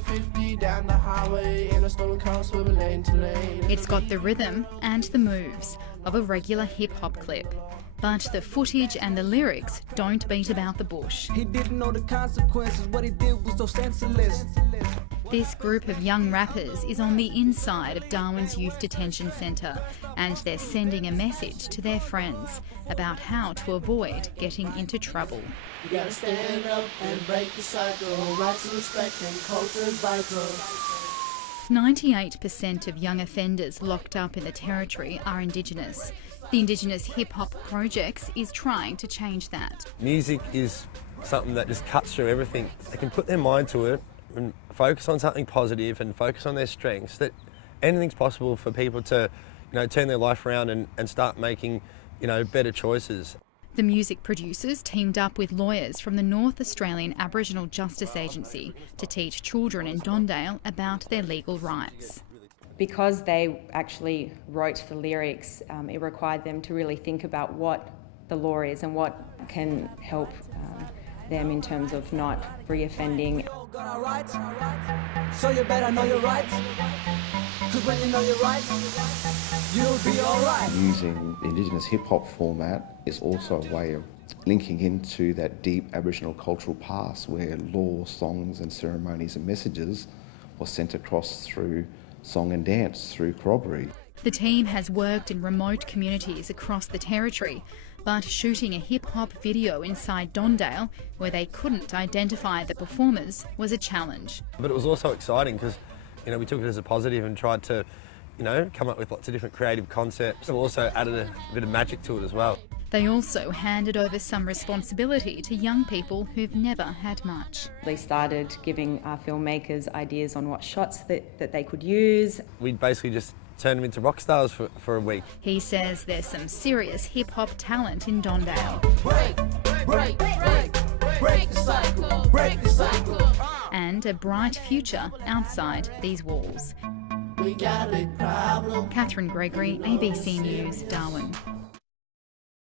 150 down the highway in a stolen car swimming lane to lane. It's got the rhythm and the moves of a regular hip-hop clip. But the footage and the lyrics don't beat about the bush. He didn't know the consequences, what he did was so senseless. This group of young rappers is on the inside of Darwin's Youth Detention Centre, and they're sending a message to their friends about how to avoid getting into trouble. You gotta stand up and break the cycle. Rights and respect and culture is vital. 98% of young offenders locked up in the Territory are Indigenous. The Indigenous Hip Hop Projects is trying to change that. Music is something that just cuts through everything. They can put their mind to it and focus on something positive and focus on their strengths, that anything's possible for people to, turn their life around and start making, better choices. The music producers teamed up with lawyers from the North Australian Aboriginal Justice Agency to teach children in Dondale about their legal rights. Because they actually wrote the lyrics, it required them to really think about what the law is and what can help them in terms of not re-offending. So you better know your rights, because when you know your rights, you'll be alright. Using the Indigenous hip-hop format is also a way of linking into that deep Aboriginal cultural past where law, songs and ceremonies and messages were sent across through song and dance, through corroboree. The team has worked in remote communities across the Territory, but shooting a hip-hop video inside Dondale, where they couldn't identify the performers, was a challenge. But it was also exciting because, we took it as a positive and tried to, come up with lots of different creative concepts. We also added a bit of magic to it as well. They also handed over some responsibility to young people who've never had much. They started giving our filmmakers ideas on what shots that they could use. We basically just turned them into rock stars for a week. He says there's some serious hip-hop talent in Dondale. Break, break, break, break the cycle, break the cycle. And a bright future outside these walls. We got a big problem. Catherine Gregory, ABC News, Darwin.